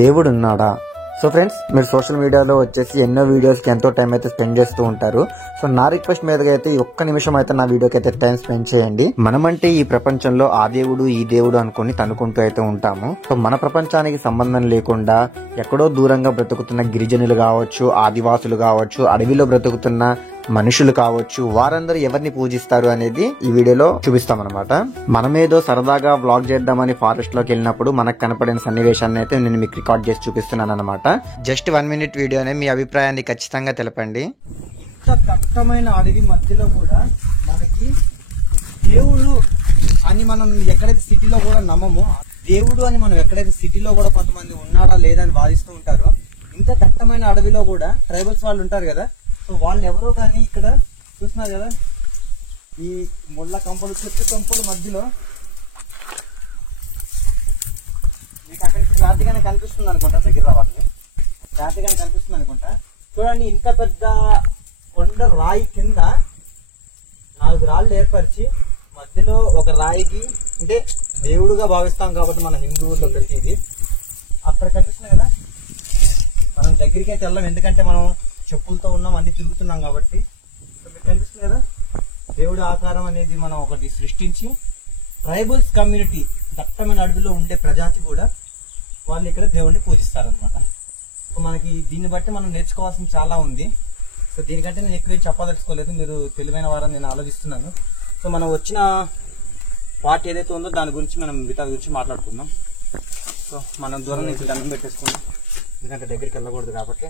దేవుడు ఉన్నాడా? So friends, మీరు సోషల్ మీడియాలో వచ్చేసి ఎన్నో వీడియోస్కి ఎంతో టైం అయితే స్పెండ్ చేస్తూ ఉంటారు. సో నా రిక్వెస్ట్ మీదగా అయితే ఈ ఒక్క నిమిషం అయితే నా వీడియోకి అయితే టైం స్పెండ్ చేయండి. మనమంటే ఈ ప్రపంచంలో ఆ దేవుడు ఈ దేవుడు అనుకుని తనుకుంటూ అయితే ఉంటాము. సో మన ప్రపంచానికి సంబంధం లేకుండా ఎక్కడో దూరంగా బ్రతుకుతున్న గిరిజనులు కావచ్చు, ఆదివాసులు కావచ్చు, అడవిలో బ్రతుకుతున్న మనుషులు కావచ్చు, వారందరూ ఎవరిని పూజిస్తారు అనేది ఈ వీడియోలో చూపిస్తామన్నమాట. మనమేదో సరదాగా వ్లాగ్ చేద్దామని ఫారెస్ట్ లోకి వెళ్ళినప్పుడు మనకు కనపడిన సన్నివేశాన్ని అయితే నేను మీకు రికార్డ్ చేసి చూపిస్తున్నాను అనమాట. జస్ట్ 1 minute వీడియోనే, మీ అభిప్రాయాన్ని ఖచ్చితంగా తెలపండి. ఇంత దట్టమైన అడవి మధ్యలో కూడా మనకి దేవుడు అని మనం ఎక్కడైతే సిటీలో కూడా నమ్మము, దేవుడు అని మనం ఎక్కడైతే సిటీలో కూడా కొంతమంది ఉన్నాడా లేదా అని వాదిస్తూ ఉంటారో, ఇంత దట్టమైన అడవిలో కూడా ట్రైబల్స్ వాళ్ళు ఉంటారు కదా. సో వాళ్ళు ఎవరో కానీ ఇక్కడ చూస్తున్నారు కదా, ఈ ముళ్ళ కంపలు, చెట్టు కంపల మధ్యలో మీకు అక్కడికి క్లారిటీగానే కనిపిస్తుంది అనుకుంటా, దగ్గర రావాలి, క్లారిటీగానే కనిపిస్తుంది అనుకుంటా. చూడండి, ఇంత పెద్ద కొండ రాయి కింద 4 రాళ్ళు ఏర్పరిచి మధ్యలో ఒక రాయికి, అంటే దేవుడుగా భావిస్తాం కాబట్టి మన హిందువుల్లో ప్రతిది అక్కడ కనిపిస్తుంది కదా. మనం దగ్గరికి అయితే వెళ్ళాం, ఎందుకంటే మనం చెప్పులతో ఉన్నాం, అన్ని తిరుగుతున్నాం కాబట్టి. మీకు కనిపిస్తుంది కదా, దేవుడి ఆకారం అనేది మనం ఒకటి సృష్టించి ట్రైబల్స్ కమ్యూనిటీ దట్టమైన అడవిలో ఉండే ప్రజాతి కూడా వాళ్ళు ఇక్కడ దేవుడిని పూజిస్తారనమాట. సో మనకి దీన్ని బట్టి మనం నేర్చుకోవాల్సింది చాలా ఉంది. సో దీనికంటే నేను ఎక్కువ చెప్పదలుచుకోలేదు, మీరు తెలివైన వారని నేను ఆలోచిస్తున్నాను. సో మనం వచ్చిన పార్ట్ ఏదైతే ఉందో దాని గురించి మనం మిగతా గురించి మాట్లాడుకుందాం. సో మనం దూరం నుంచి దండం పెట్టేసుకుందాం, ఎందుకంటే దగ్గరికి వెళ్ళకూడదు కాబట్టి.